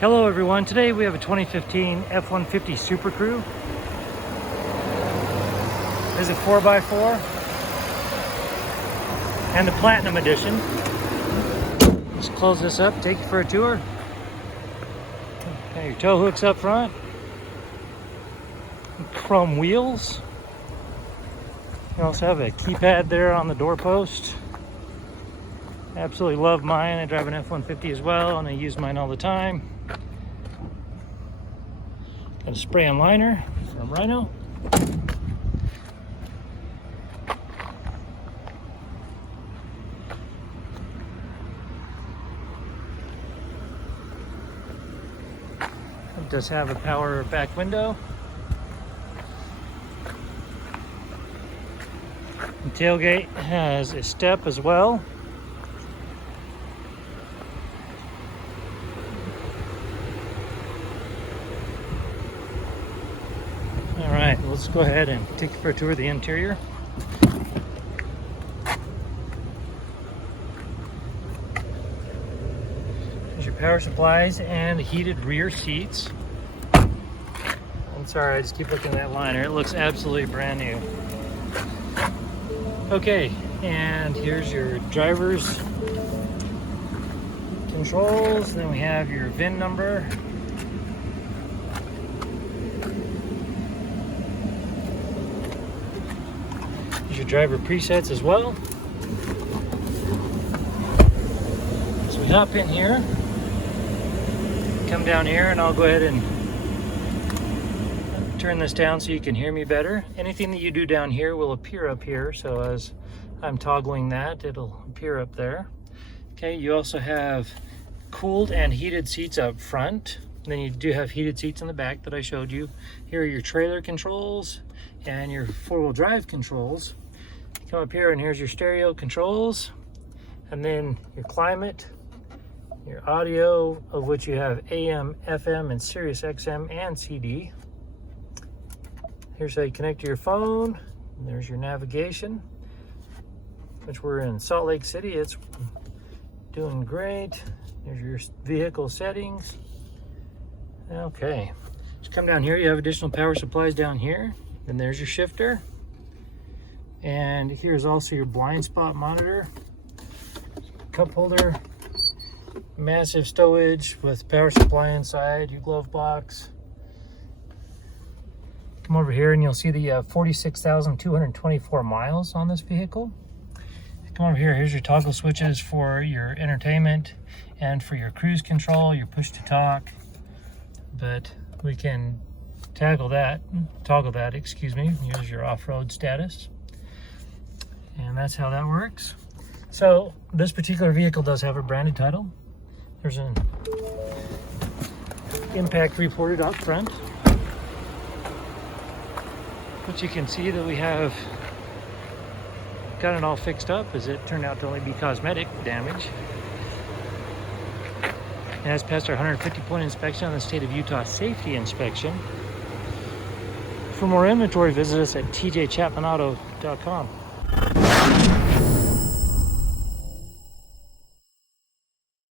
Hello everyone, today we have a 2015 F-150 Supercrew. This is a 4x4 and the Platinum Edition. Let's close this up, take you for a tour. Okay, your tow hooks up front. Chrome wheels. You also have a keypad there on the doorpost. Absolutely love mine. I drive an F-150 as well and I use mine all the time. Got a spray-on liner from Rhino. It does have a power back window. The tailgate has a step as well. All right, let's go ahead and take you for a tour of the interior. There's your power supplies and the heated rear seats. I'm sorry, I just keep looking at that liner. It looks absolutely brand new. Okay, and here's your driver's controls. Then we have your VIN number. Your driver presets as well. So we hop in here, come down here, and I'll go ahead and turn this down so you can hear me better. Anything that you do down here will appear up here, so as I'm toggling that, it'll appear up there. Okay, you also have cooled and heated seats up front. Then you do have heated seats in the back that I showed you. Here are your trailer controls and your four-wheel drive controls. Come up here and here's your stereo controls, and then your climate, your audio, of which you have AM, FM, and Sirius XM and CD. Here's how you connect to your phone. And there's your navigation, which we're in Salt Lake City. It's doing great. There's your vehicle settings. Okay, just come down here. You have additional power supplies down here. Then there's your shifter. And here's also your blind spot monitor, cup holder, massive stowage with power supply inside, your glove box. Come over here and you'll see the 46,224 miles on this vehicle. Come over here, here's your toggle switches for your entertainment and for your cruise control, your push to talk. But we can toggle that, here's your off-road status. And that's how that works. So this particular vehicle does have a branded title. There's an impact reported up front, but you can see that we have got it all fixed up, as it turned out to only be cosmetic damage. It has passed our 150-point inspection on the state of Utah safety inspection. For more inventory, visit us at tjchapmanauto.com.